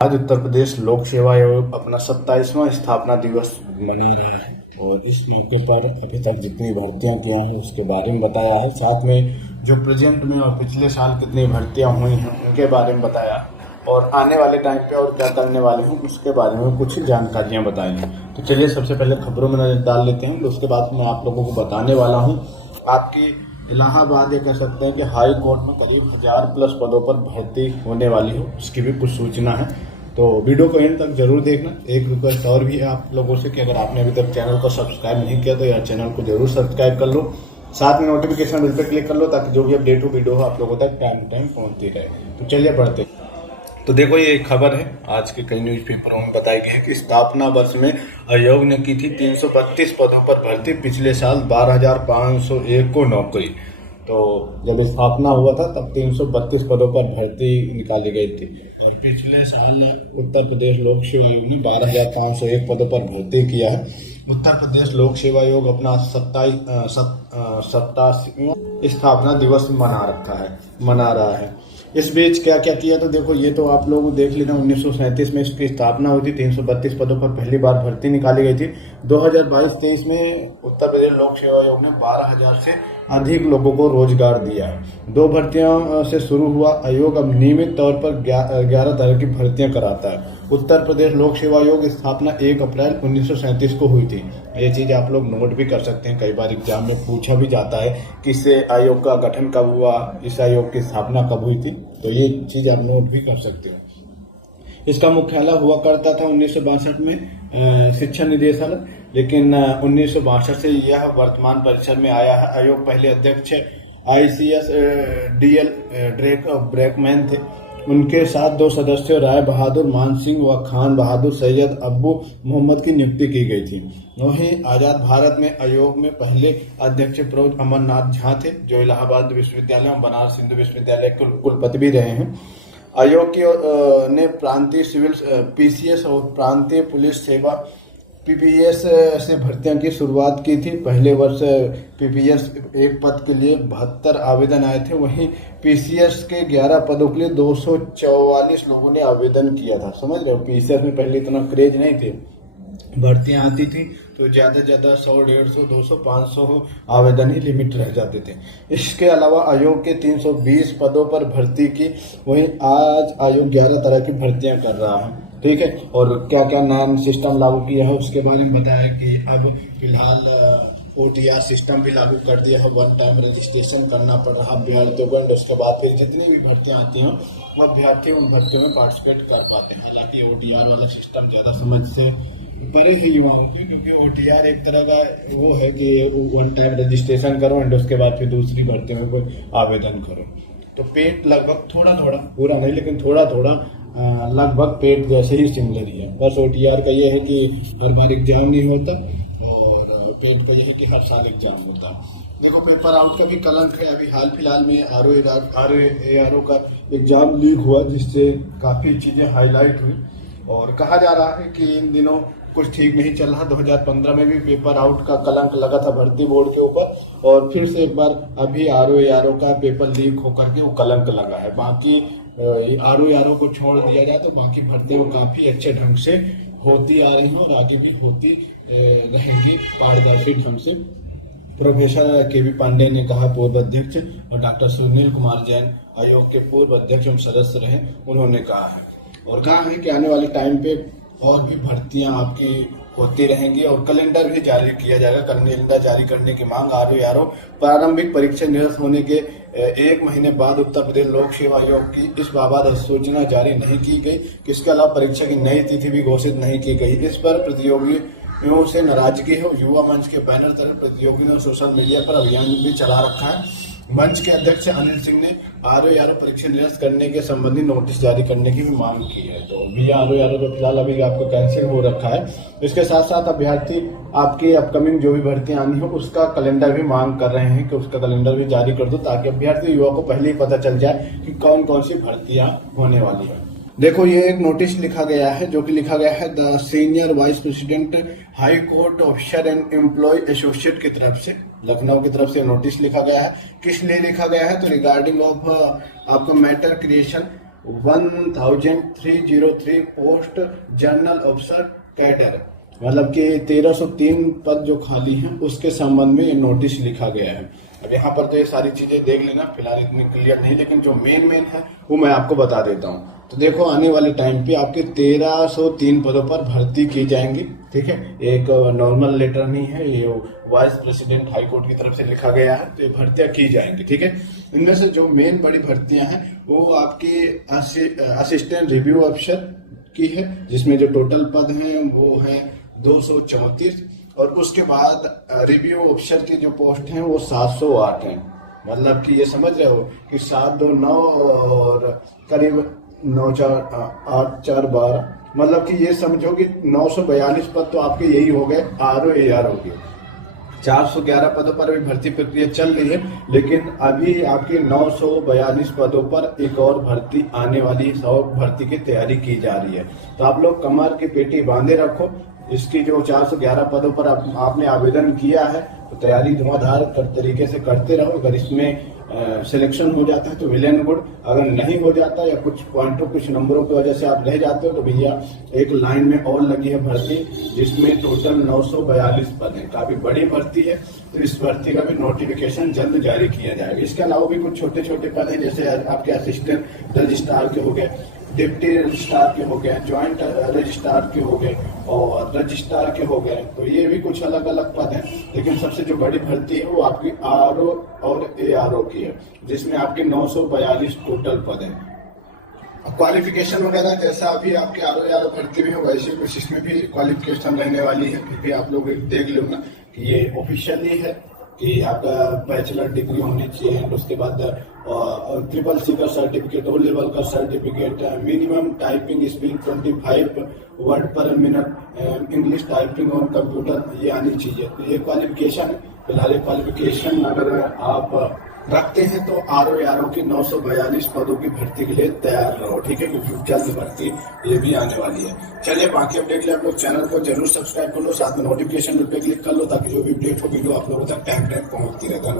आज उत्तर प्रदेश लोक सेवा आयोग अपना 27वां स्थापना दिवस मना रहा है और इस मौके पर अभी तक जितनी भर्तियां किया हैं उसके बारे में बताया है। साथ में जो प्रेजेंट में और पिछले साल कितनी भर्तियां हुई हैं उनके बारे में बताया और आने वाले टाइम पे और क्या करने वाले हैं उसके बारे में कुछ जानकारियां बताई हैं। तो चलिए सबसे पहले खबरों में नजर डाल लेते हैं। तो उसके बाद मैं आप लोगों को बताने वाला हूँ आपकी इलाहाबाद, ये कह सकते हैं कि हाई कोर्ट में करीब 1000+ पदों पर भर्ती होने वाली हो, उसकी भी कुछ सूचना है। तो वीडियो को एंड तक जरूर देखना। एक रिक्वेस्ट और भी है आप लोगों से कि अगर आपने अभी तक चैनल को सब्सक्राइब नहीं किया तो यार चैनल को जरूर सब्सक्राइब कर लो, साथ में नोटिफिकेशन बिल पर क्लिक कर लो ताकि जो भी अपडेट हो वीडियो हो आप लोगों तक टाइम पहुंचती रहे। तो चलिए बढ़ते। तो देखो ये एक खबर है आज के कई न्यूज़पेपरों में बताई गई है कि स्थापना वर्ष में आयोग ने की थी 332 पदों पर भर्ती, पिछले साल 12,501 को नौकरी। तो जब स्थापना हुआ था तब 332 पदों पर भर्ती निकाली गई थी और पिछले साल उत्तर प्रदेश लोक सेवा आयोग ने 12,501 पदों पर भर्ती किया है। उत्तर प्रदेश लोक सेवा आयोग अपना 87वां स्थापना दिवस मना रहा है। इस बीच क्या क्या किया, तो देखो ये तो आप लोग देख लेना। 1937 में इसकी स्थापना हुई थी, 332 पदों पर पहली बार भर्ती निकाली गई थी। 2022-23 में उत्तर प्रदेश लोक सेवा आयोग ने 12,000 से अधिक लोगों को रोजगार दिया है। 2 भर्तियों से शुरू हुआ आयोग अब नियमित तौर पर 11 तरह की भर्तियां कराता है। उत्तर प्रदेश लोक सेवा आयोग की स्थापना 1 अप्रैल 1937 को हुई थी। ये चीज आप लोग नोट भी कर सकते हैं, कई बार एग्जाम में पूछा भी जाता है कि इस आयोग का गठन कब हुआ, इस आयोग की स्थापना कब हुई थी, तो ये चीज आप नोट भी कर सकते हो। इसका मुख्यालय हुआ करता था 1962 में शिक्षा निदेशालय, लेकिन 1962 से यह वर्तमान परिसर में आया है। आयोग पहले अध्यक्ष ICS DL ब्रैकमैन थे। उनके साथ 2 सदस्यों राय बहादुर मान सिंह व खान बहादुर सैयद अब्बू मोहम्मद की नियुक्ति की गई थी। वहीं आजाद भारत में आयोग में पहले अध्यक्ष प्रो अमरनाथ झा थे, जो इलाहाबाद विश्वविद्यालय और बनारस हिंदू विश्वविद्यालय के कुलपति भी रहे हैं। आयोग ने प्रांतीय सिविल PCS और प्रांतीय पुलिस सेवा PPS से भर्तियों की शुरुआत की थी। पहले वर्ष PPS एक पद के लिए 72 आवेदन आए थे, वहीं PCS के 11 पदों के लिए 244 लोगों ने आवेदन किया था। समझ रहे हो, PCS में पहले इतना क्रेज नहीं थे, भर्तियां आती थी तो ज्यादा से ज्यादा 100, 150, 200, 500 आवेदन ही लिमिट रह जाते थे। इसके अलावा आयोग के 320 पदों पर भर्ती की। वहीं आज आयोग 11 तरह की भर्तियां कर रहा है, ठीक है। और क्या क्या नया सिस्टम लागू किया है उसके बारे में बताया कि अब फिलहाल OTR सिस्टम भी लागू कर दिया है। 1 टाइम रजिस्ट्रेशन करना पड़ रहा अभ्यर्थियों को। उसके बाद फिर जितनी भी भर्तियां आती हैं वो अभ्यर्थी उन भर्तियों में पार्टिसिपेट कर पाते हैं। हालांकि OTR वाला सिस्टम ज्यादा समझ से परे है युवाओं की, क्योंकि OTR एक तरह का वो है कि 1 टाइम रजिस्ट्रेशन करो एंड उसके बाद फिर दूसरी भर्ती में कोई आवेदन करो। तो पेट लगभग थोड़ा पूरा नहीं लेकिन थोड़ा लगभग पेट जैसे ही सिमिलर ही है। बस OTR का ये है कि हर बार एग्जाम नहीं होता और पेट का ये है कि हर साल एग्जाम होता है। देखो पेपर आउट का भी कलंक है। अभी हाल फिलहाल में RO का एग्जाम लीक हुआ, जिससे काफी चीजें हाईलाइट हुई और कहा जा रहा है कि इन दिनों कुछ ठीक नहीं चल रहा। 2015 में भी पेपर आउट का कलंक लगा था भर्ती बोर्ड के ऊपर और फिर से एक बार अभी RO का पेपर लीक होकर के वो कलंक लगा है। बाकी RO को छोड़ दिया जाए तो बाकी भर्तियां काफी अच्छे ढंग से होती आ रही हैं और आगे भी होती रहेंगी पारदर्शी ढंग से। प्रोफेसर KV पांडे ने कहा, पूर्व अध्यक्ष, और डॉक्टर सुनील कुमार जैन आयोग के पूर्व अध्यक्ष एवं सदस्य रहे, उन्होंने कहा है और कहा है कि आने वाले टाइम पे और भी भर्तियां आपकी होती रहेंगी और कैलेंडर भी जारी किया जाएगा। कैलेंडर जारी करने की मांग RO प्रारंभिक परीक्षा निरस्त होने के 1 महीने बाद उत्तर प्रदेश लोक सेवा आयोग की इस बाबत अधिसूचना जारी नहीं की गई। इसके अलावा परीक्षा की नई तिथि भी घोषित नहीं की गई। इस पर प्रतियोगियों से नाराजगी है। युवा मंच के बैनर तरह प्रतियोगियों ने सोशल मीडिया पर अभियान भी चला रखा है। मंच के अध्यक्ष अनिल सिंह ने RO परीक्षा निरस्त करने के संबंधी नोटिस जारी करने की भी मांग की है। तो RO तो फिलहाल अभी आपको कैंसिल हो रखा है। इसके साथ साथ अभ्यर्थी आपकी अपकमिंग जो भी भर्तियां आनी हो उसका कैलेंडर भी मांग कर रहे हैं कि उसका कैलेंडर भी जारी कर दो, ताकि अभ्यर्थी युवा को पहले ही पता चल जाए कि कौन कौन सी भर्तियां होने वाली है। देखो ये एक नोटिस लिखा गया है, जो कि लिखा गया है the senior vice president high court officer and employ associate की तरफ से, लखनऊ की तरफ से नोटिस लिखा गया है। किस लिए लिखा गया है, तो रिगार्डिंग ऑफ आपका matter creation 1303 post general officer cadre, मतलब कि 1303 पद जो खाली हैं उसके संबंध में ये नोटिस लिखा गया है। अब यहाँ पर तो ये सारी चीजें देख लेना, फिलहाल इतनी क्लियर नहीं, लेकिन जो मेन है वो मैं आपको बता देता हूँ। तो देखो आने वाले टाइम पे आपके 1303 पदों पर भर्ती की जाएंगी, ठीक है। एक नॉर्मल लेटर नहीं है, ये वाइस प्रेसिडेंट हाई कोर्ट की तरफ से लिखा गया है, तो ये भर्तियां की जाएंगी, ठीक है। इनमें से जो मेन बड़ी भर्तियां हैं वो आपकी असिस्टेंट रिव्यू ऑफिसर की है, जिसमें जो टोटल पद हैं वो है 234, और उसके बाद रिव्यू ऑफिसर की जो पोस्ट हैं वो 708 हैं। मतलब कि ये समझ रहे हो कि 7 2 9 और करीब 9 4 8 4 12, मतलब कि ये समझो कि 942 पद तो आपके यही हो गए, आरओ एआर हो गए। 411 पदों पर भी भर्ती प्रक्रिया चल रही है, लेकिन अभी आपके 942 पदों पर एक और भर्ती आने वाली है, 100 भर्ती की तैयारी की जा रही है। तो आप लोग कमर की पेटी बांधे रखो। इसकी जो 411 पदों पर आपने आवेदन किया है, तो तैयारी धुआंधार तरीके से करते रहो। अगर इसमें सिलेक्शन हो जाता है तो वेल एंड गुड, अगर नहीं हो जाता या कुछ पॉइंटों कुछ नंबरों की वजह से आप रह जाते हो तो भैया एक लाइन में और लगी है भर्ती, जिसमें टोटल 942 पद है, काफी बड़ी भर्ती है। तो इस भर्ती का भी नोटिफिकेशन जल्द जारी किया जाएगा। इसके अलावा भी कुछ छोटे छोटे पद हैं, जैसे आपके असिस्टेंट रजिस्ट्रार के हो गए, डिप्टी रजिस्ट्रार के हो गए, ज्वाइंट रजिस्ट्रार के हो गए और रजिस्ट्रार के हो गए। तो ये भी कुछ अलग अलग पद हैं, लेकिन सबसे जो बड़ी भर्ती है वो आपकी आरओ और एआरओ की है, जिसमें आपके 942 टोटल पद हैं। क्वालिफिकेशन वगैरह जैसा अभी आपके आरओ एआरओ भर्ती में हो वैसे कुछ इसमें भी क्वालिफिकेशन रहने वाली है। फिर भी आप लोग देख लो ना कि ये ऑफिशियली है कि आपका बैचलर डिग्री होनी चाहिए, एंड उसके बाद CCC का सर्टिफिकेट, ओ लेवल का certificate, minimum typing speed 25 word पर minute, English typing on computer, ये आनी चाहिए। तो ये क्वालिफिकेशन है। फिलहाल क्वालिफिकेशन अगर आप रखते हैं तो आरओ एआरओ की 942 पदों की भर्ती के लिए तैयार रहो, ठीक है, क्योंकि जल्द भर्ती ये भी आने वाली है। चलिए बाकी अपडेट के लिए आप लोग चैनल को जरूर सब्सक्राइब कर लो, साथ में नोटिफिकेशन पे क्लिक कर लो, ताकि जो भी अपडेट हो वीडियो आप लोगों तक टाइम पहुंचती रहता है।